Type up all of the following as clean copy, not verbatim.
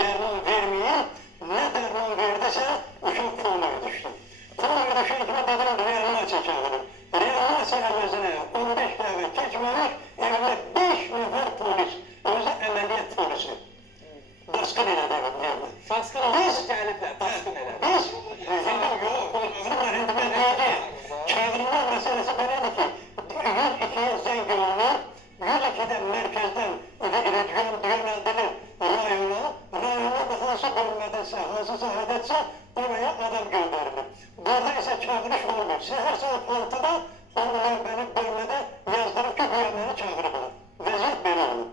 dərman verməyin, nə dərman verdiysə, uşaq komaya düşdü. Komaya düşən kimi dedim, reanimasiya çağırır. Reanimasiya əvəzinə 15 dəqiqə keçməmiş, evdə 5 nəfər polis, özü əməliyyat polisi. Baskın elədi evimdə. Baskın olmasa gəliblər, baskın elədi. Biz, mən deyəcəyim, çağırma məsələsi belədir ki, 102-yə zəng olunur, 102-dən mərkəzdən yönəldilir rayona, rayona da hansı bölmədəsə, hansı sahədəsə, oraya adam göndərilir. Burada isə çağırış olmur. Səhər saat 6-da onlar mənim bölmədə yazdırıb ki, güya məni çağırıblar. Vəziyyət belə olur.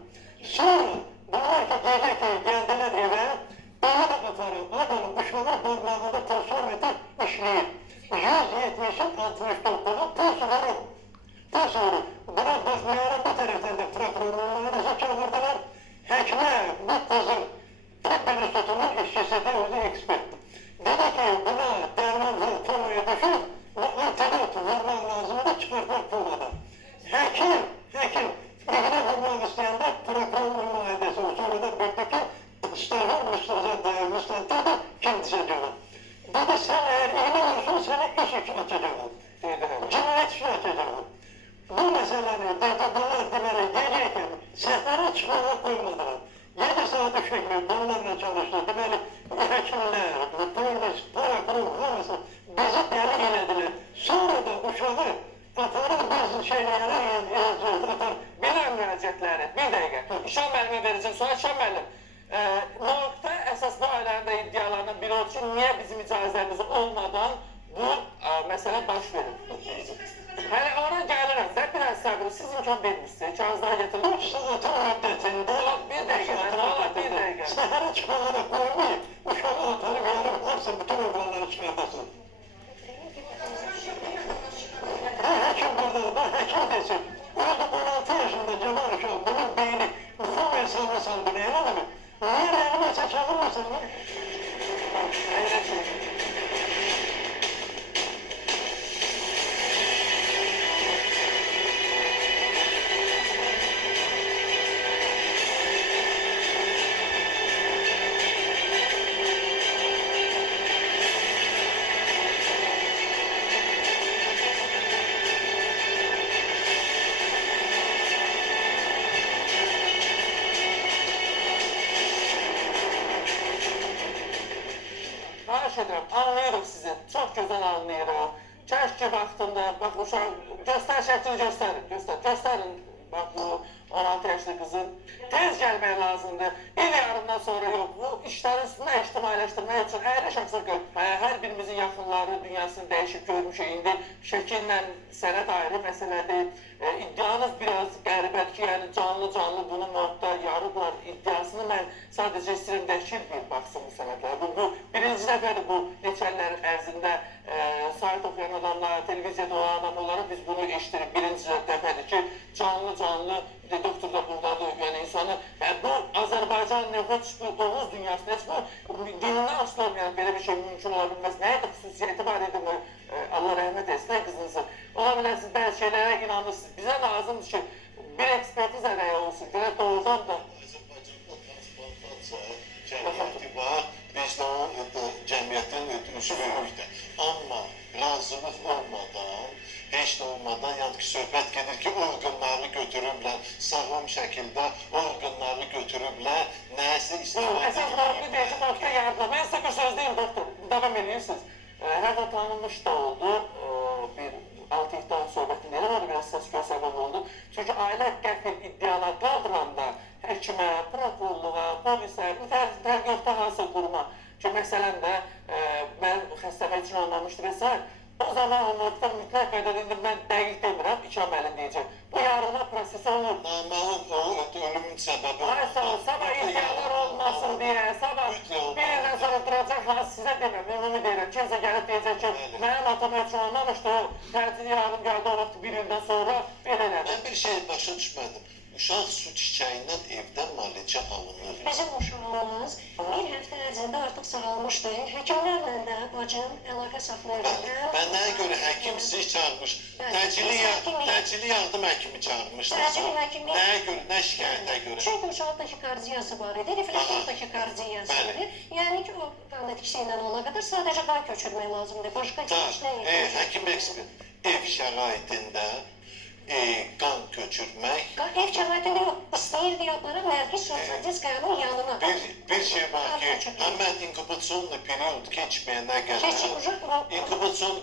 Sonra bunlar ki, gecə ki, gəldilər evə, onu da aparır, adamın uşağın barmağında termometr işləyir. 170-69-da pus vurur. Pus vurur. Buna baxmayaraq bu tərəfdən də prokurorlarına da çağırdılar. Həkimə bu qızın tıbb institutunun işçisidir, özü ekspertdir. Dedi ki, buna dərman komaya düşür və antidot vurmaq lazımdır, çıxartmaq komadan. Həkim iğne vurmaq istəyəndə prokurorun nümayəndəsi o sonra da bildi ki, müstəvər müstəvər kimdisə cavab. Dedi, sən əgər iğne vursun, sənə iş açacaqım. Cinayət işi açacaqım. Bu məsələni dedi, bunlar deməli gecəykən səfərə çıxmağa qoymadılar. 7 saat üşəklə bunlarla çalışdı. Deməli, həkimlər, polis, prokuror, hamısı bizi dəli elədilər. Sonra da uşağı aparır, biz şeyləyərək apar. Belə müraciətləri, bir dəqiqə. İşan müəllimə verəcəm, sonra İşan müəllim. Morqda əsas bu ailələrdə iddialarından biri odur ki, niyə bizim icazələrimiz olmadan bu məsələ baş verir? Hələ ona gəlirəm də, biraz səbir, siz imkan vermişsiniz, kağızlara getirin. 3 saatın müddətində bir dəqiqə. Səhərə çıxmağa da qoymayıb, uşağı atarıb yarım varsın, bütün oğlanları çıxardasın. Həkim buradadır, da həkim desin. Özü 16 yaşında cavan uşaq, bunun beyni ufamaya salmasan bunu, elədir mi? Niyə reanimasiya çağırmasın, niyə? Anlayırıq sizi, çox gözəl anlayırıq. Kəşki vaxtında, bax uşaq, göstər şəklini göstərin. Bax bu 16 yaşlı qızın tez gəlmək lazımdır. İl yarımdan sonra yox, bu işlərin üstünə ictimailəşdirmək üçün əyləşəqsək hər birimizin yaxınları dünyasını dəyişib görmüşük. İndi şəkillə sənət ayrı məsələdir. İddianız biraz qəribədir ki, yəni canlı bunu modda yarıblar iddiasını mən sadəcə istəyirəm dəkil bir baxsın bu sənətlərə. Bu birinci dəfədir bu neçələr ərzində sayt oxuyan adamlar, televiziyada olan adam olaraq biz bunu eşitirik. Birinci dəfədir ki, canlı doktor da buradadır, yəni insanı, bu Azərbaycan nüfus, bu Oğuz dünyasında heç bu dinindən asılı olmayan belə bir şey mümkün ola bilməz. Nəyə də xüsusiyyəti var idi bu, Allah rəhmət etsin, qızınızın. Ola bilərsiniz, bəzi şeylərə inanırsınız. Bizə lazımdır ki, bir ekspertiza rəyi olsun, görə doğrudan da. Azərbaycanda cəmiyyəti var, bizdən cəmiyyətin ötürüsü böyükdür. Amma razılıq olmadan, heç də olmadan, yəni ki, söhbət gedir ki, orqanları götürüblər, sağlam şəkildə orqanları götürüblər, nəsə istifadə Əsas qorqu deyəcək, doktor yardım. Mən sizə bir söz deyim, doktor, davam edirsiniz. Hətta tanınmış da oldu, bir 6 iddia söhbətində elə var, biraz səs göstərməm oldu. Çünki ailə qəfil iddialar qaldıranda həkimə, prokurorluğa, polisə, fərq yoxda hansı quruma ki, məsələn də mən xəstəmə üçün anlamışdı və s. O zaman onlarda mütləq qədər, indi mən dəqiq demirəm, İşan müəllim deyəcək. Bu yarına prosesi olur. Naməlum ölümün səbəbi Ay sağ ol, sabah iddialar olmasın deyə, sabah bir ildən sonra duracaq, sizə deməm, ümumi deyirəm. Kimsə gəlib deyəcək ki, mənim atam üçün anlamışdı, o təcil yardım gəldi, o vaxt bir ildən sonra belə elədi. Mən bir şey başa düşmədim. Uşaq su çiçəyindən evdən müalicə alınır. Bizim uşağımız bir həftə ərzində artıq sağalmışdı. Həkimlərlə də bacım əlaqə saxlayırdı. Ben neye göre hekim sizi çağırmış? Təcili yardım həkimi çağırmışlar. Təcili həkimi. Neye göre, ne şikayete göre? Çünki uşağın takikardiyası var idi, reflektor takikardiyası idi. Yəni ki, o qan etkisi ilə ona qədər sadəcə qan köçürmək lazımdır. Başqa heç nə yox. Hekim ekspert ev şəraitində qan köçürmək Ev şəraitində yox, istəyirdi yapara Nərgiz Sosial yanına. bir şey var ki, həmən inkubasyonlu period keçməyənə qədər inkubasyonlu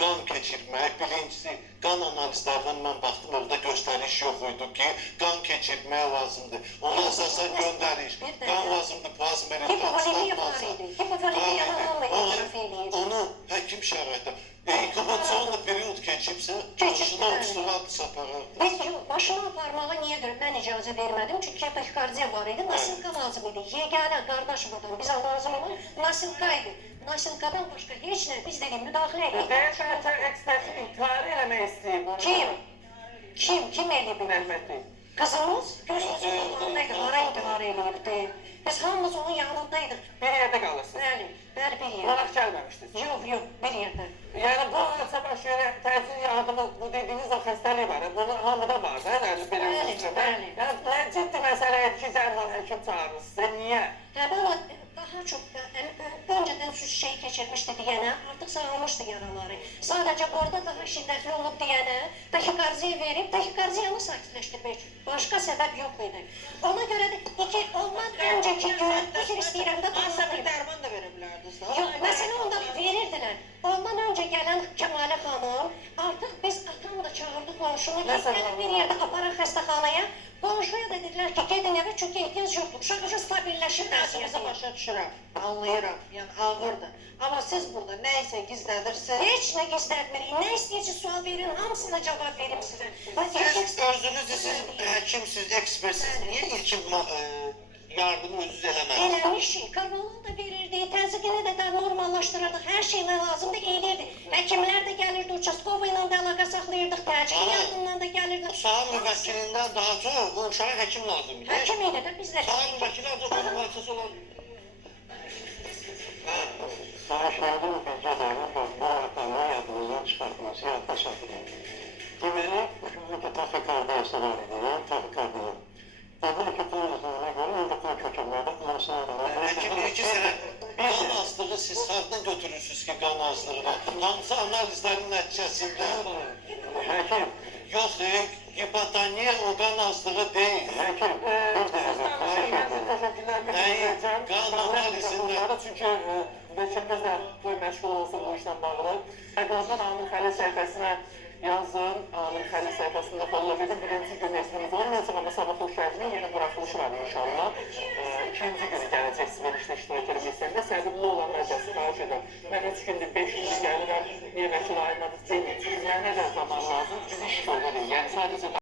qan keçirmək, birincisi qan analizlərindən mən baxdım, orada göstəriş yox idi ki, qan keçirmək lazımdır. Ona əsasən göndəriş, qan lazımdır, plazma Hipovolemiya var idi. Hipovolemiya yalanlarla etiraf eləyir. Onu həkim şəraitdə inkubasyonlu period keçibsə, başına obstruksiya aparırdı. Biz başına aparmağa niyə görə mən icazə vermədim? Çünki takikardiya var idi, nasilka lazım idi. Yeganə qardaşımdan bizə lazım olan nasilka idi. Nasilkadan başqa heç nə biz dedik müdaxilə edik. Deyəsən, ekspertin intihar eləmək istəyib. Kim? Kim eləyib? Rəhmətli. Qızımız gözümüzün yanındaydı, hara intihar eləyibdi. Biz hamımız onun yanındaydıq. Bir yerdə qalırsınız. Bəli, bir yerdə. Qonaq gəlməmişdiniz. Yox, bir yerdə. Yəni bu hadisa baş verən təcil yardımı, bu dediyiniz o xəstəlik var. Bunu hamıda var da, yəni bilirsiniz. Bəli. Yəni ciddi məsələ idi ki, cərman həkim çağırır sizə. Niyə? Valla daha çox öncədən şeyi keçirmişdi deyənə, artıq sağalmışdı yaraları. Sadəcə orada daha şiddətli olub deyənə, takikardiya verib, takikardiyanı sakitləşdirmək üçün. Başqa səbəb yox idi. Ona görə də ondan öncəki gün, fikir istəyirəm də Asabir dərman da verə bilərdiniz. yox, məsələ onda verirdilər. Ondan öncə gələn Kəmalə xanım, artıq biz atamla çağırdıq qonşunu ki, gəlin bir yerdə aparaq xəstəxanaya. Qonşuya da dedilər ki, gedin evə, çünki ehtiyac yoxdur. Uşaq ucu stabilləşib Nəsinizə başa düşürəm, anlayıram, yəni ağırdır. Amma siz burada nə isə gizlədirsiniz. Heç nə gizlətmirik. Nə istəyəcək sual verin, hamısına cavab verim sizə. Siz özünüzü, siz həkimsiz, ekspertsiz, niyə ilkin yardımı özünüz eləmədiniz? Eləmişik. Karbolon da verirdi, təzyiqini də normallaşdırırdıq, hər şeylə lazımdı elirdi. Həkimlər də gəlirdi, uçaskova ilə də əlaqə saxlayırdıq, təcili yardımla da gəlirdi. Sağ müvəkkilindən daha çox bu uşağa həkim lazım idi. Həkim idi də biz də. Sağ müvəkkili ancaq onun vasitəsi olan. Savaş yardım pencərələri bu arqanı yadınızdan çıxartması, yadda saxlayın. Deməli, uşağın taxikardiyası var idi, taxikardiya. Dedim ki, bu üzrünə görə endokrin kökənlərdə kullanışlarına... Həkim deyir ki, qan azlığı siz hardan götürürsünüz ki, qan azlığına? Hansı analizlərin nəticəsində? Həkim, Yox, hipotoniya o qan azlığı deyil. həkim, bir dəqiqə. Qan analizində. Çünki vəkilimiz də bu məşğul olsun bu işlə bağlı. Əqazdan Amir Xəlil səhifəsinə yazın, Amir Xəlil səhifəsində follow edin. Birinci gün esnimiz olmayacaq, amma sabah xoş gəldiniz. Yeni buraxılışı var inşallah. İkinci günü gələcək verilişdə iştirak edilməsində. Səbəbli olan məcəsi xahiş edirəm. Mən 3 gündür, 5 gündür gəlirəm. Niyə vəkil ayırmadıq deməyin. Çünki mənə də zaman lazım. Biz iş görürük. Yəni sadəcə